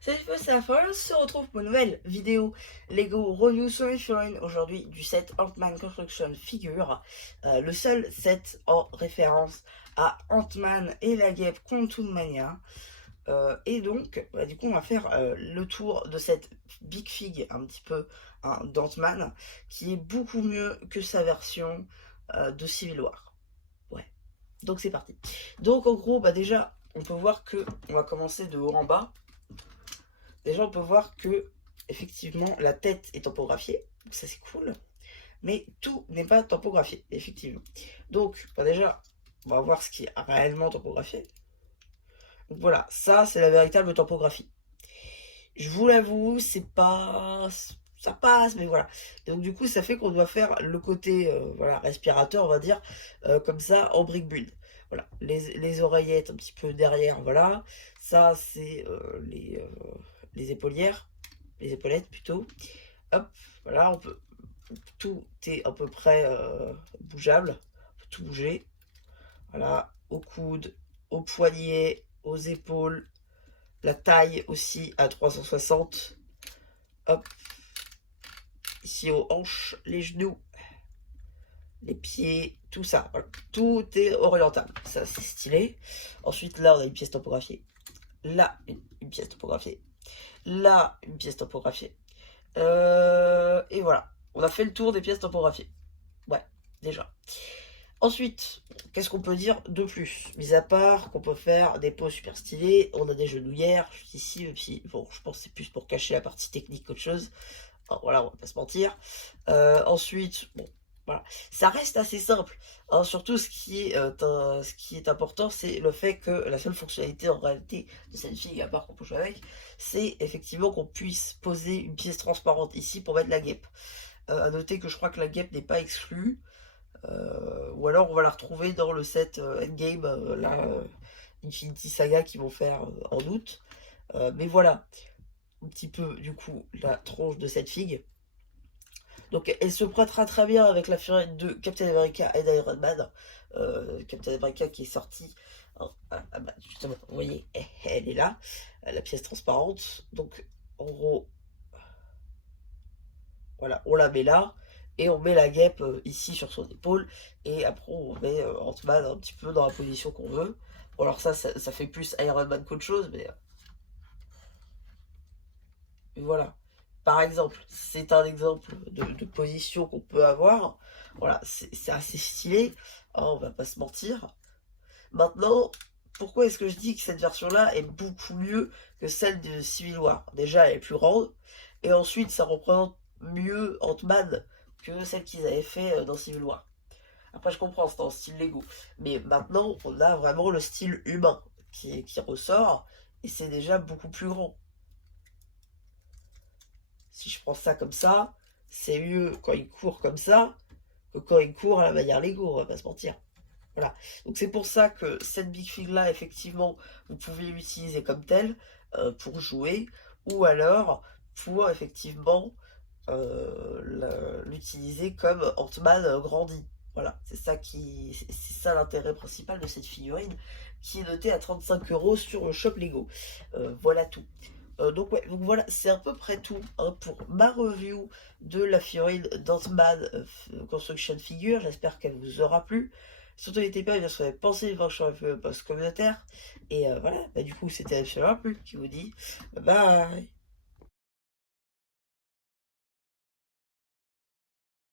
Salut, c'est la fin, on se retrouve pour une nouvelle vidéo Lego Review sur les figurines, aujourd'hui du set Ant-Man Construction Figure, le seul set en référence à Ant-Man et la guêpe Quantum Mania. Et donc, du coup, on va faire le tour de cette Big Fig, un petit peu d'Ant-Man, qui est beaucoup mieux que sa version de Civil War. Ouais, donc c'est parti. Donc en gros, déjà, on peut voir que on va commencer de haut en bas. Déjà, on peut voir que, effectivement, la tête est tampographiée, donc ça c'est cool, mais tout n'est pas tampographié, effectivement. Donc, déjà, on va voir ce qui est réellement tampographié. Donc voilà, ça c'est la véritable tampographie. Je vous l'avoue, c'est pas... ça passe, mais voilà. Donc du coup, ça fait qu'on doit faire le côté voilà, respirateur, on va dire, comme ça, en brick build. Voilà, les oreillettes un petit peu derrière, voilà. Ça, c'est les épaulières, les épaulettes plutôt. Hop, voilà, on peut, tout est à peu près bougeable, on peut tout bouger. Voilà, au coude, aux poignets, aux épaules, la taille aussi à 360. Hop, ici aux hanches, les genoux, les pieds, tout ça. Voilà. Tout est orientable, ça c'est stylé. Ensuite, là, on a une pièce topographiée. Là, une pièce topographiée. Là, une pièce topographiée. Et voilà, on a fait le tour des pièces topographiées. Ouais, déjà. Ensuite, qu'est-ce qu'on peut dire de plus? Mis à part qu'on peut faire des poses super stylées, on a des genouillères juste ici, et puis bon, je pense que c'est plus pour cacher la partie technique qu'autre chose. Enfin, voilà, on va pas se mentir. Ensuite, bon, voilà, ça reste assez simple. Hein, surtout, ce qui est important, c'est le fait que la seule fonctionnalité en réalité de cette fille, à part qu'on peut jouer avec, c'est effectivement qu'on puisse poser une pièce transparente ici pour mettre la guêpe. À noter que je crois que la guêpe n'est pas exclue. Ou alors on va la retrouver dans le set Endgame, Infinity Saga qu'ils vont faire en août. Mais voilà, un petit peu du coup la tronche de cette figue. Donc elle se prêtera très bien avec la figurine de Captain America et d'Iron Man. Captain America qui est sorti. Justement, vous voyez, elle est là, la pièce transparente. Donc en gros, voilà, on la met là. Et on met la guêpe ici sur son épaule. Et après, on met Ant-Man un petit peu dans la position qu'on veut. Bon, alors ça fait plus Iron Man qu'autre chose, mais voilà. Par exemple, c'est un exemple de position qu'on peut avoir. Voilà, c'est assez stylé. Hein, on va pas se mentir. Maintenant, pourquoi est-ce que je dis que cette version-là est beaucoup mieux que celle de Civil War? Déjà, elle est plus grande. Et ensuite, ça représente mieux Ant-Man que celle qu'ils avaient fait dans Civil War. Après, je comprends, c'est en style Lego. Mais maintenant, on a vraiment le style humain qui ressort. Et c'est déjà beaucoup plus grand. Si je prends ça comme ça, c'est mieux quand il court comme ça que quand il court à la manière Lego, on va pas se mentir. Voilà. Donc c'est pour ça que cette Big Fig là, effectivement, vous pouvez l'utiliser comme telle pour jouer, ou alors pour effectivement l'utiliser comme Ant-Man grandi. Voilà, c'est ça l'intérêt principal de cette figurine qui est notée à 35 € sur le shop Lego. Voilà tout. Donc, ouais, donc voilà, c'est à peu près tout hein, pour ma review de la figurine d'Ant-Man Construction Figure. J'espère qu'elle vous aura plu. Surtout n'hésitez pas bien sûr à penser voir sur le post communautaire. Et voilà, du coup c'était Alpha Plus qui vous dit bye bye.